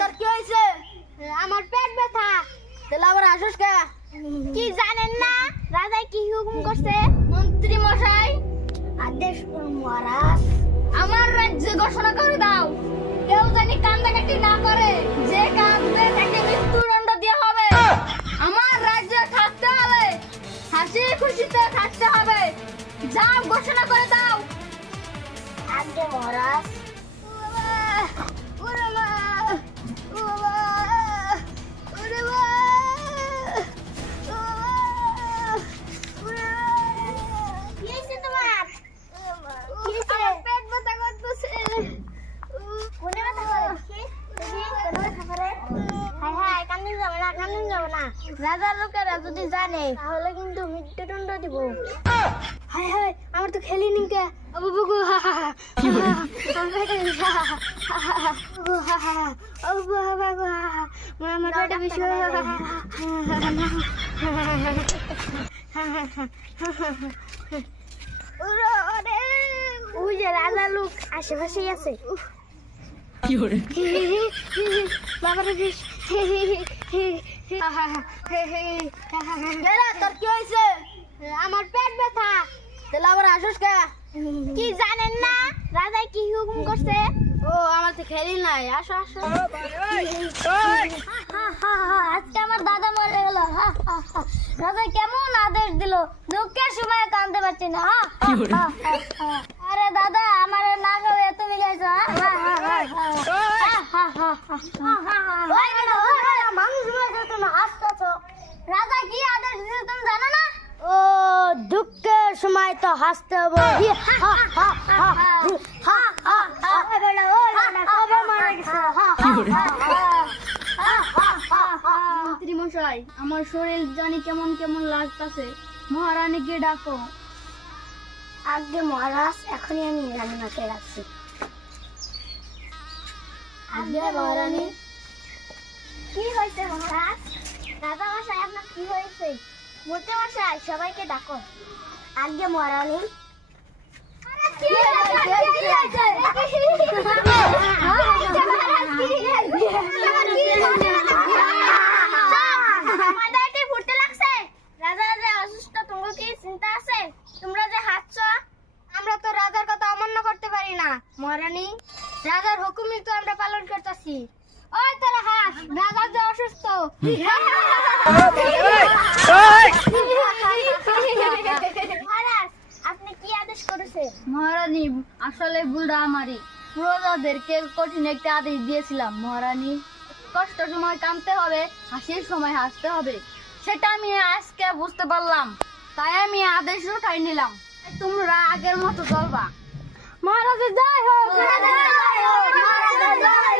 তোর কি হয়েছে? আমার পেট ব্যথা। তাহলে আবার আসুস কে? কি জানেন না রাজাই কি হুকুম করছে? মন্ত্রী মশাই আদেশ মহারাজ আমার রাজ্য ঘোষণা করে দাও, কেউ জানি কান্দাকাটি না করে, যে কাঁদবে তাকে মৃত্যুদণ্ড দেওয়া হবে। আমার রাজ্যে থাকতে হলে হাসি খুশিতে থাকতে হবে, যাও ঘোষণা করে দাও। আজ্ঞে মহারাজ। রাজার লোকেরা যদি জানে তাহলে কিন্তু মৃত্যুদণ্ড দিব। হায় হায় আমার তো খেলি নিকে আমার পেটে বিষয়। ওই যে রাজার লোক আশেপাশেই আছে। তোর কি হয়েছে? আমার পেট ব্যথা। তাহলে আবার আসুস কে? কি জানেন না রাজাই কি হুকুম করছে? ও আমার তো খেলি নাই। আসো আসো। আজকে আমার দাদা মরে গেল। রাজা কেমন আদেশ দিল, দুঃখের সময় কাঁদতে পারছি না। আরে দাদা আমার না খাবে তুমি গেছো। মানুষ রাজা কি আদেশ দিল তুমি জানো না? ও দুঃখের সময় তো হাসতে হবে। মন্ত্রী মশাই আমার শরীর জানি কেমন কেমন লাগতেছে, মহারানীকে ডাকো। আগে মহারাজ এখনই আমি রানীমাকে রাখছি। আগে মহারানী। কি হয়েছে মহারাজ? রাজা মশাই আপনার কি হয়েছে? মন্ত্রী মশাই সবাইকে ডাকো। আগে মহারানী। আমরা তো রাজার কথা অমান্য করতে পারি না মহারানী, রাজার হুকুমই তো আমরা পালন করতেছি। ওই তোরা হাস, রাজা যে অসুস্থ। মহারাজ আপনি কি আদেশ করেছেন? মহারানী আসলে ভুলটা আমারই, প্রজাদেরকে কঠিন একটা আদেশ দিয়েছিলাম মহারানী। কষ্ট সময় কাঁদতে হবে, হাসির সময় হাসতে হবে, সেটা আমি আজকে বুঝতে পারলাম, তাই আমি আদেশ উঠাই নিলাম। তোমরা আগের মতো চলবা। মহারাজের জয় হোক। মহারাজের জয় হোক। মহারাজের জয় হোক।